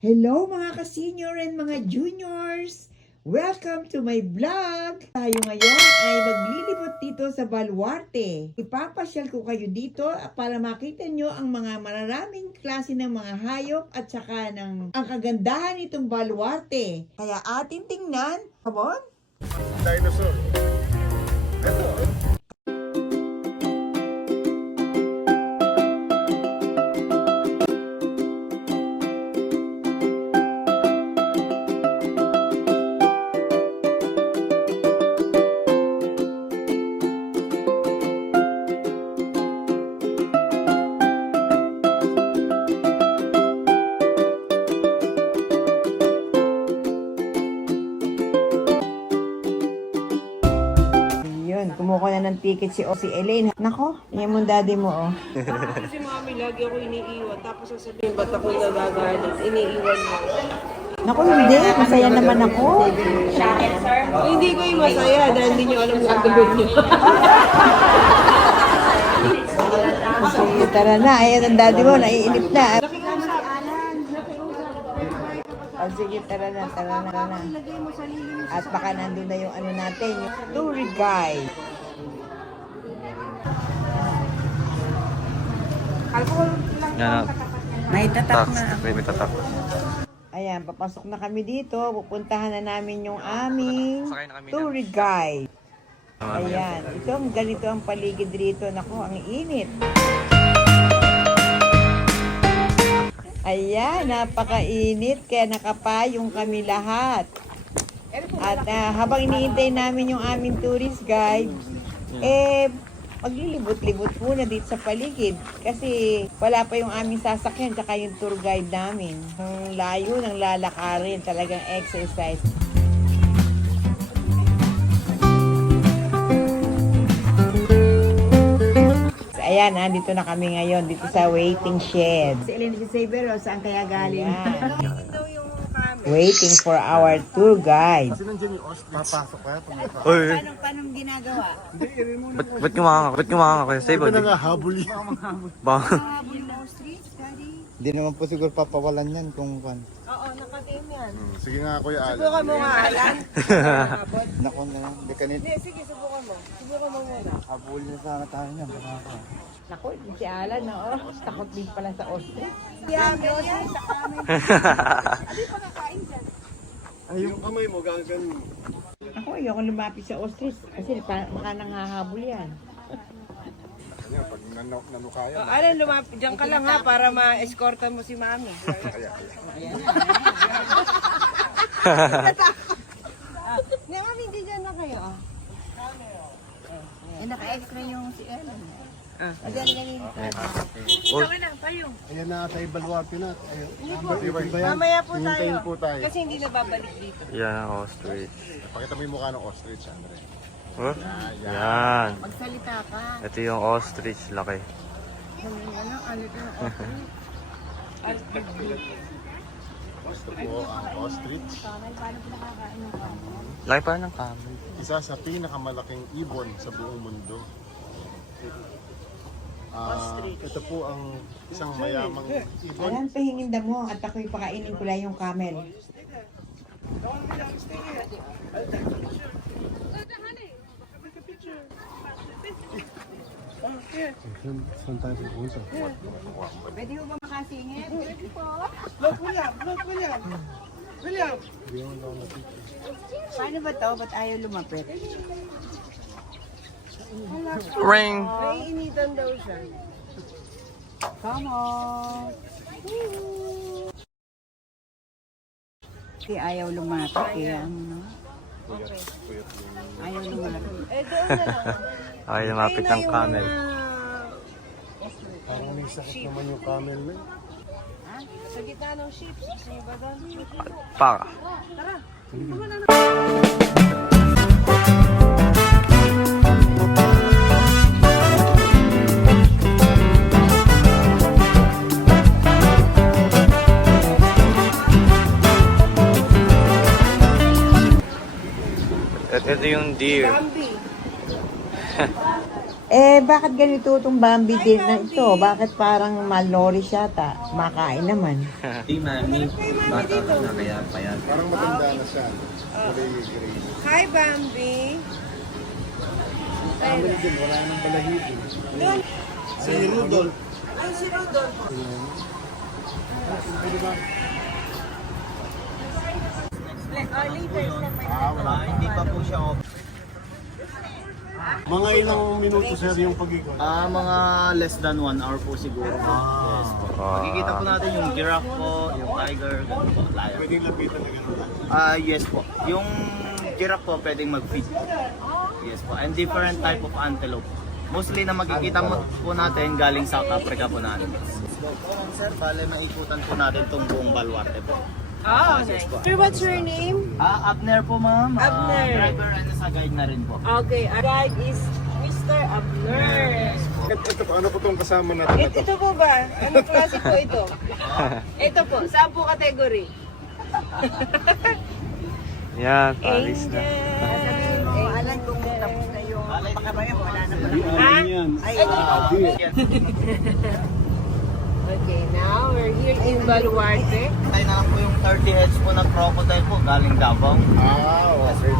Hello mga ka-senior and mga juniors! Welcome to my vlog! Tayo ngayon ay maglilibot dito sa Baluarte. Ipapasyal ko kayo dito para makita nyo ang mga mararaming klase ng mga hayop at saka ng ang kagandahan nitong Baluarte. Kaya atin tingnan. Come on! Dinosaur. Ito. Ticket si, o, si Elaine. Nako, yan mong daddy mo oh. Kasi mami, lagi ako iniiwan. Tapos sasabihin, ba't ako nagagalit? Iniiwan mo. Nako, hindi. Masaya naman ako. Eh, hindi ko yung masaya dahil hindi niyo alam kung gagawin niyo. Sige, tara na. Ayan ang daddy mo. Naiinip na. Oh, sige, tara na, tara na, tara na. At baka nandun na yung ano natin, yung tour guide. Yan, May tatak tax. May, may tatak. Ayan, papasok na kami dito. Pupuntahan na namin yung aming Sakay na kami ng- tour guide. Ayan. Ito, ganito ang paligid dito. Naku, ang init. Ayan, napakainit. Kaya nakapayong kami lahat. At ah, habang iniintay namin yung aming tourist guide, eh, maglilibot-libot muna dito sa paligid. Kasi wala pa yung aming sasakyan, tsaka yung tour guide namin. Ang layo ng lalakarin, talagang exercise. Ayan, ha, dito na kami ngayon, dito sa waiting shed. Si Elena si Sabero, saan kaya galing? waiting for our tour guide. Kasi nandiyan yung ostrich. Papasok kaya pumunta. Uy, paano ginagawa? ba't, ba't kumaka ka? Ba't kumaka ka? Kuya Save, Ito na nga habol yun. Ba? Hindi naman po siguro papawalan yan kung kan. Oo, nakagame yan. Hmm, Sige nga Kuya Alan. Subukan mo nga, Alan. Nako na lang. Hindi. Hindi, sige, subukan mo. Subukan mo muna. Habol na sana tayo niyan. Baka ka. Naku, si Alan, no? Takot din pala sa ostrich. Ay, yung kamay mo gagawin. Ako, ayoko lumapit sa ostrich kasi baka nanghahabol yan. Kanya, pag nanu nanukaya. Oh, Alan, lumapit dyan ka lang ha para ma-escortan mo si mami. Hindi, mami, hindi dyan na kayo. Eh, naka-extra yung si Ellen. Ah. Magaling Ayan na tayo baluarte na. Ayun. Iba ba yan? Mamaya po tayo. po tayo. Kasi hindi na babalik dito. Yan ang ostrich. Pakita mo yung mukha ng ostrich, Andre. Huh? Yan. Magsalita ka. Ito yung ostrich. Laki. Ano, ano, ano, ano, Gusto po ang ostrich. Laki pa ng camel. Isa sa pinakamalaking ibon sa buong mundo. Ah, ito po ang isang mayamang ibon. Alan, pahingin mo at ako'y pakainin ko lang yung camel. Saan tayo pupunta? Pwede mo ba makasingit? Look, William! Look, William! William! Paano ba to? Ba't ayaw lumapit? Ring! Naiinitan daw siya. Come on! Kasi ayaw lumapit eh. Ano, no? Ayaw lumapit. Eh, doon na lang. Ay, lumapit ng camel. Parang may sakit naman yung camel na yun. Sa gitna ng ships. Gusto niyo ba doon? Para. Ito yung deer. Bambi. Eh, bakit ganito itong Bambi din na ito? Bakit parang malnourished yata? Makain naman. Di mami, bata ka na kaya payat. Parang matanda na siya. Gray. Hi, Bambi. Family din, wala nang balahibo. Si Rudolph. Ay, si Rodolfo. Ah, wala pa. hindi pa po siya off. Mga ilang minuto sir yung pag-ikot? Ah, mga less than one hour po siguro. Yes po. Makikita po natin yung giraffe po, yung tiger, ganun po, lion. Pwedeng lapitan na gano'n. Ah, yes po. Yung giraffe po pwedeng mag-feed. Yes po. And different type of antelope. Mostly na makikita mo po natin galing South Africa po na animals. Sir, bale maikutan po natin tong buong Baluarte po. Oh, yes po. Sir, what's your name? Ah, Abner po ma'am. Ah, Abner. driver and sa guide na rin po. Okay, our guide is Mr. Abner. Ito, ito po, ano po itong kasama natin na Ito, to? ito po ba? Anong klase po ito? ito po, saan po category? Yan, palis na. Sabihin mo, alam kung tapos na yung pakabayan, wala na pala. Ha? Ay, Okay, now we're here in Baluarte. Tayo na lang po yung 30 heads po ng crocodile po galing Davao. Ah, okay.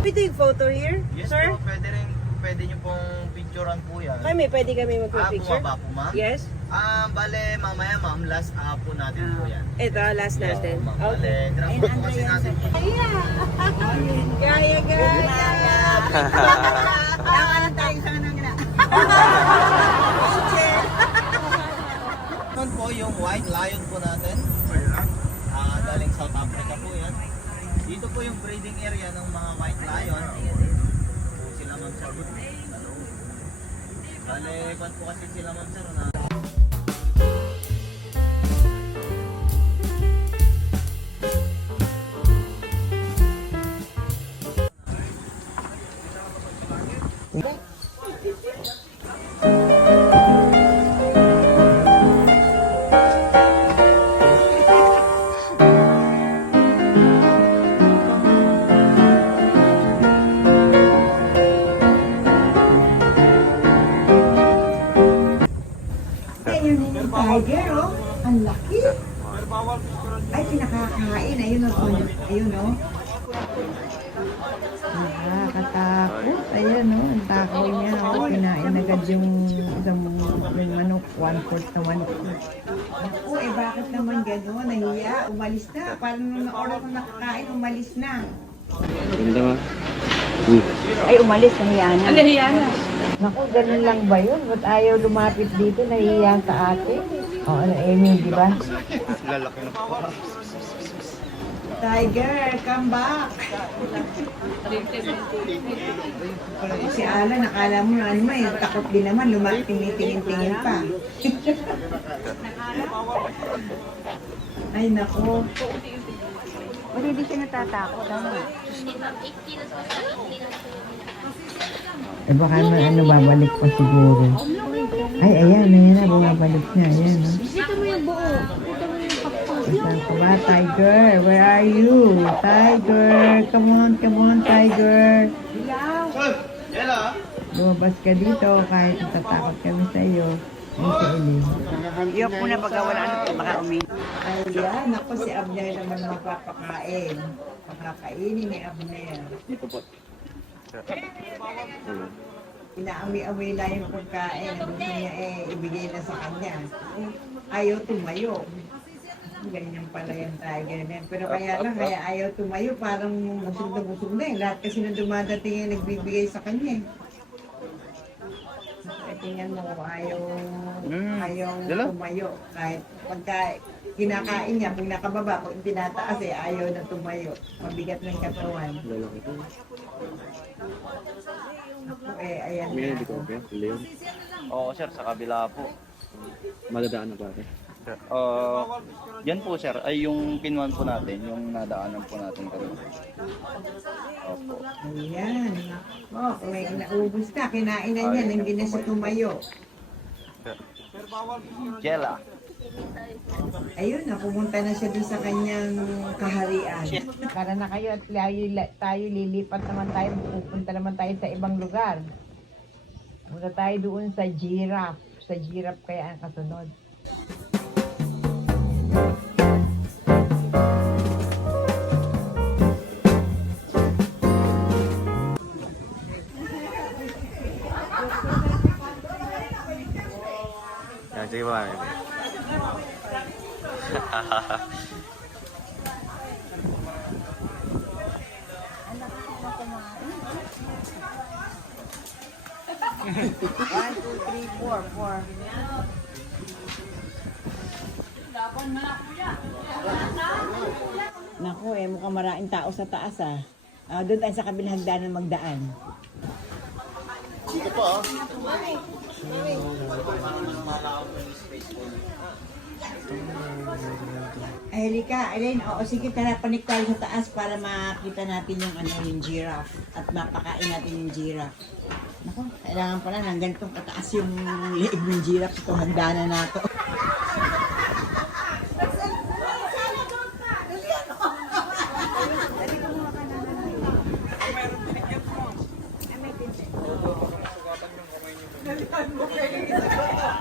We take photo here, Yes sir? po, pwede rin, pwede nyo pong picturean po yan. Kami, pwede kami Ah, magpa-picture? bumaba po ma'am? Yes? Ah, bale, mamaya ma'am, last ah, po natin po yan. Ito, last Yes natin. po, ma'am. Bale, Okay. grab po po kasi natin. Gaya, gaya. Kailangan tayo sa kanang na. Ito po yung white lion po natin. Ah, galing South Africa po yan. Dito po yung breeding area ng mga white lion. Po sila ma'am sir. Bale, kwan po kasi sila ma'am sir manok. One-fourth na manok. Naku, eh bakit naman gano'n? Nahiya, umalis na. Parang nung oras na nakakain, umalis na. Ay, umalis, nahiya na. Naku, ganun lang ba yun? Ba't ayaw lumapit dito? Nahiya sa atin? O, ano, Amy, di ba? lalaki na po. Tiger, come back! si Alan, nakala mo ano eh, takot din naman, lumatingin-tingin pa. Ay, nako. Wala, hindi siya natatakot. Ano? Eh, baka na ano, babalik pa siguro. Ay, ayan, ayan na, bumabalik na, ayan. Dito mo yung buo. Dito Saan ka ba, Tiger? Where are you? Tiger, come on, come on, Tiger. Lumabas ka dito kahit natatakot kami sa iyo. Yung po na baga wala na po, baka umi. Ayan, ako si Abner naman magpapakain. Pakakainin ni Abner. Inaami-ami lang yung pagkain. Gusto niya eh, ibigay na sa kanya. Ayaw tumayo. Ganyan pala yung tiger na yan. Pero kaya lang, kaya ayaw tumayo, parang busog na busog na eh. Lahat kasi na dumadating yung nagbibigay sa kanya eh. Kaya tingnan mo, ayaw, ayaw tumayo. Kahit pagka kinakain niya, pag nakababa, pag tinataas eh, ayaw na tumayo. Mabigat ng katawan. Ako eh, ayan na ako. Oo sir, sa kabila po. Madadaan na ba rin? Uh, yan po sir, ay yung pinwan po natin, yung nadaanan po natin kanina. Opo. Ayan. Oh, may naubos na. Kinain na niya. Hindi na siya tumayo. Jella. Ayun na, pumunta na siya dun sa kanyang kaharian. Para na kayo at tayo, tayo lilipat naman tayo, pupunta naman tayo sa ibang lugar. Muna tayo doon sa giraffe. Sa giraffe kaya ang kasunod. Sige pa. One, two, three, four, four. Naku eh, mukhang maraming tao sa taas ah. Ah, doon tayo sa kabilang hagdanan magdaan. Dito po ah. Ay, halika, Ellen. Oo, sige, tara, panik tayo sa taas para makita natin yung, ano, yung giraffe. At mapakain natin yung giraffe. Naku, kailangan pala ng ganitong kataas yung leeg ng giraffe itong hagdanan na to.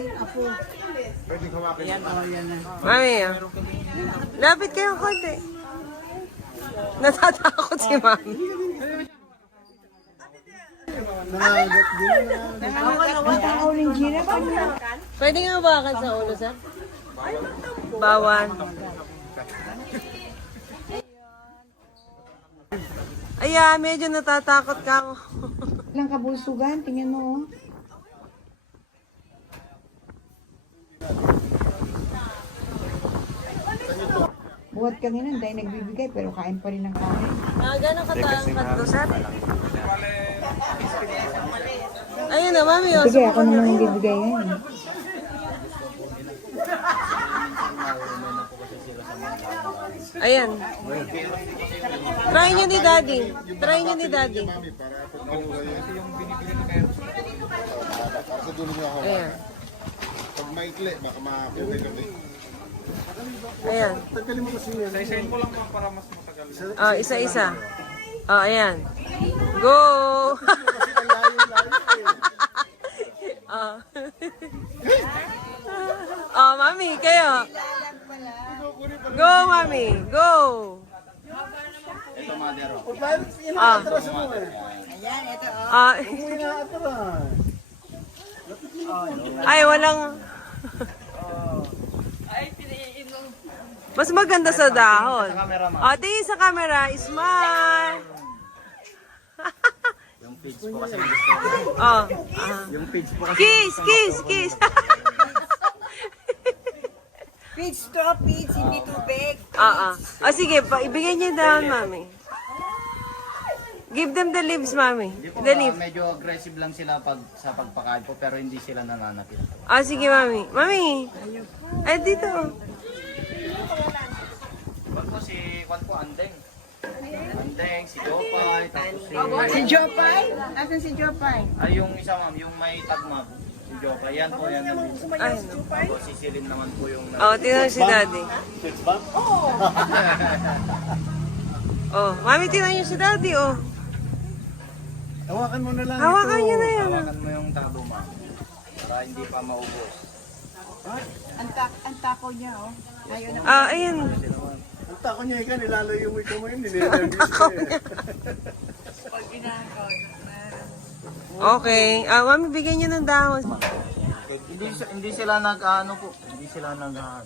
ating apo. Pwedeng hawakin. Mami, ah. lapit kayo konti. Natatakot si Mami. Nangagat din na. Na? Pwede nga bakan sa ulo, sir? Bawan. Aya, medyo natatakot ka ako. Lang kabulsugan, tingnan mo oh. Buhat kang inan dahil nagbibigay pero kain pa rin ng kain. Ah, gano'ng katangkat to, sir? Ayun na, mami. Oh, Sige, ako naman ang bibigay yan. Ayan. Try nyo ni daddy. Try nyo ni daddy. Ayan. Pag maikli, baka makakita kami. Ayan. Tagalin mo kasi yun. Oh, isa-isa. Oh, ayan. Go! oh. oh, mami, kayo. Go, mami. Go! Ito, Madero. Ah. Ayan, ito oh. Ah. Ay, walang... Mas maganda sa dahon. Oh, tingin sa camera. Smile! Yung page po kasi gusto ko. Oh. ah. Yung page po kasi Kiss, kiss, kiss. Peach straw, peach, hindi tubig. Ah, ah. Ah, sige, pa, ibigay niyo down, mami. Give them the leaves, mami. Hindi po, The ah, leaf. medyo aggressive lang sila pag sa pagpakain po pero hindi sila nananakit. Ah, sige, mami. Mami. Ay, dito. Pag po si Juan po, Andeng. Andeng, si Jopay, tapos si... Si Jopay? Asan si Jopay? Ay, yung isa ma'am, yung may tagmag. Si Jopay, yan po, yan. Ay, Tapos si Celine naman po yung... oh, tingnan si daddy. Oh, mami, tingnan niyo si daddy, oh. Hawakan mo na lang Hawakan niyo na yan. ah. Hawakan mo yung tabo ma'am. Para hindi pa maubos. Ang, tak ang takaw niya oh. Ayaw na. Ah, ayun. Ang tako niya ikaw, nilalayo mo ikaw mo yun. Nilalagis ka eh. Okay. Ah, mami, bigyan niyo ng dahon. Hindi, si- hindi sila nag, ano po, hindi sila nag, ah,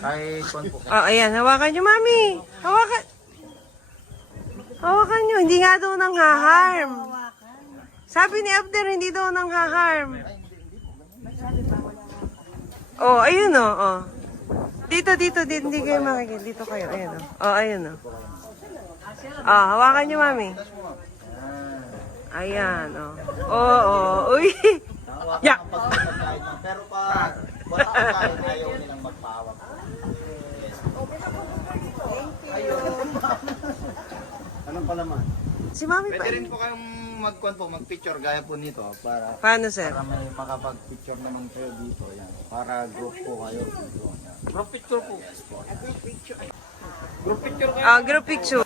kahit Juan po. Oh, ayan. Hawakan niyo, mami. Hawakan. Hawakan niyo. Hindi nga daw nang haharm. Sabi ni Abder, hindi daw nang haharm. Oh, ayun oh, oh. Dito, dito, dito, hindi kayo makikita. Dito kayo, ayun oh. Oh, ayun oh. Oh, hawakan niyo, mami. Ayan, oh. Oo, oh, uy. Ang pagkain ma'am. Pero pag wala kang kain, ayaw nilang magpahawak. Yes. Anong palaman? Si Mami pa. Pwede rin po kayong magkuhan po, mag-picture gaya po nito para Paano, sir? para may makapag-picture naman kayo dito. Yan. Para group po kayo dito. Yan. Ah, group picture.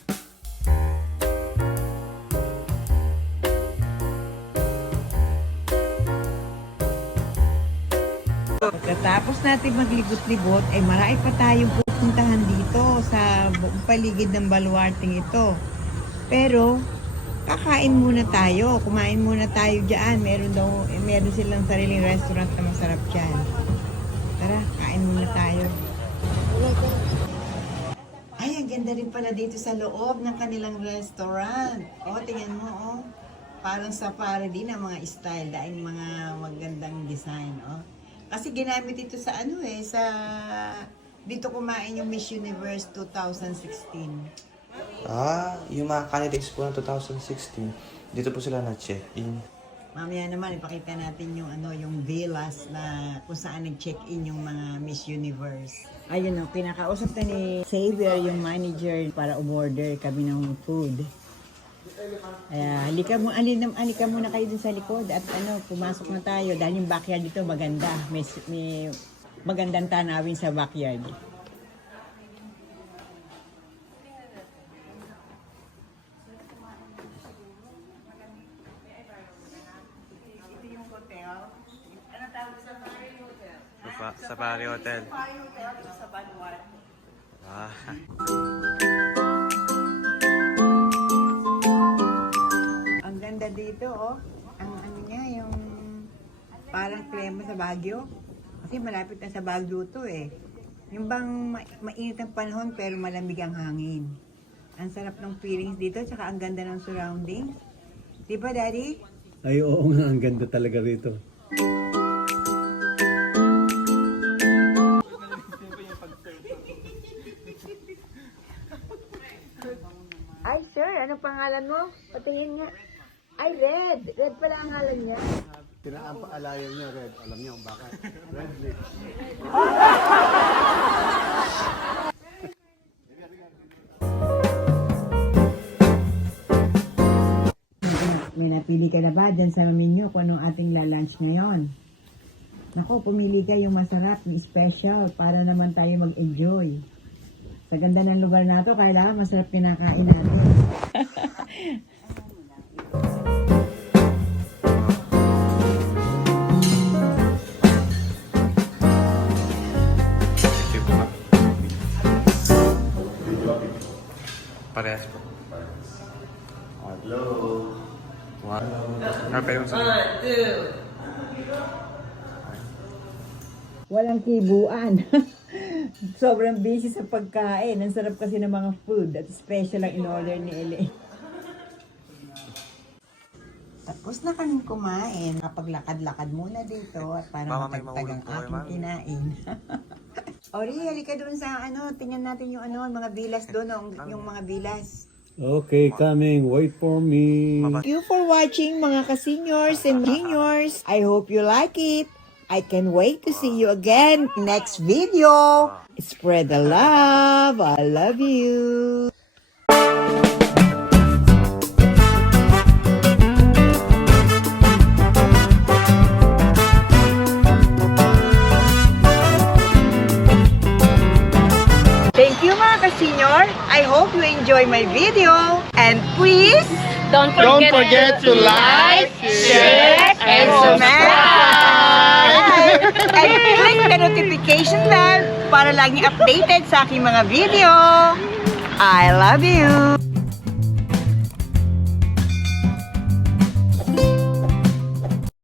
Pagkatapos natin maglibot-libot, ay marami pa tayong pupuntahan dito sa buong paligid ng baluarting ito. Pero, kakain muna tayo. Kumain muna tayo dyan. Meron daw, eh, meron silang sariling restaurant na masarap dyan. Tara, kain muna tayo. Ay, ang ganda rin pala dito sa loob ng kanilang restaurant. O, tingnan mo, oh. Parang safari din ang mga style dahil mga magandang design, oh. Kasi ginamit ito sa ano eh, sa... Dito kumain yung Miss Universe 2016. Ah, yung mga candidates po ng 2016, dito po sila na-check-in. Mamaya naman ipakita natin yung ano, yung villas na kung saan nag-check-in yung mga Miss Universe. Ayun o, pinakausap na ni Xavier yung manager para umorder kami ng food. Kaya halika mo, alin, halika muna kayo dun sa likod at ano, pumasok na tayo dahil yung backyard dito maganda. May, may magandang tanawin sa backyard. Sa Safari Hotel. Ah. Ang ganda dito, oh. Ang ano niya, yung parang klema sa Baguio. Kasi malapit na sa Baguio to eh. Yung bang ma- mainit ang panahon pero malamig ang hangin. Ang sarap ng feelings dito, tsaka ang ganda ng surroundings. Di ba, Daddy? Ay, oo nga, ang ganda talaga rito. Pangalan mo? Patingin nga. Ay, Red. Red pala ang ngalan niya. Pinaalayan niya, Red. Alam niyo kung bakit? Red lips. May napili ka na ba dyan sa menu kung anong ating lalunch ngayon? Nako, pumili ka yung masarap, yung special, para naman tayo mag-enjoy. Sa ganda ng lugar na to, kailangan masarap kinakain natin. Parehas po. Hello. One. Pa yung sa... Walang kibuan. Sobrang busy sa pagkain. Ang sarap kasi ng mga food at special ang in-order ni Ele. Tapos na kaming kumain. Kapaglakad-lakad muna dito at para may matagtag ang aking ma'am. kinain. Ori, halika doon sa ano, tingnan natin yung ano, mga bilas doon, yung, yung mga bilas. Okay, coming. Wait for me. Thank you for watching mga ka-seniors and juniors. I hope you like it. I can't wait to see you again next video. Spread the love. I love you. Thank you mga ka-senior. I hope you enjoy my video. And please, Don't forget, Don't forget to like, share, and subscribe! Notification bell para laging updated sa aking mga video. I love you!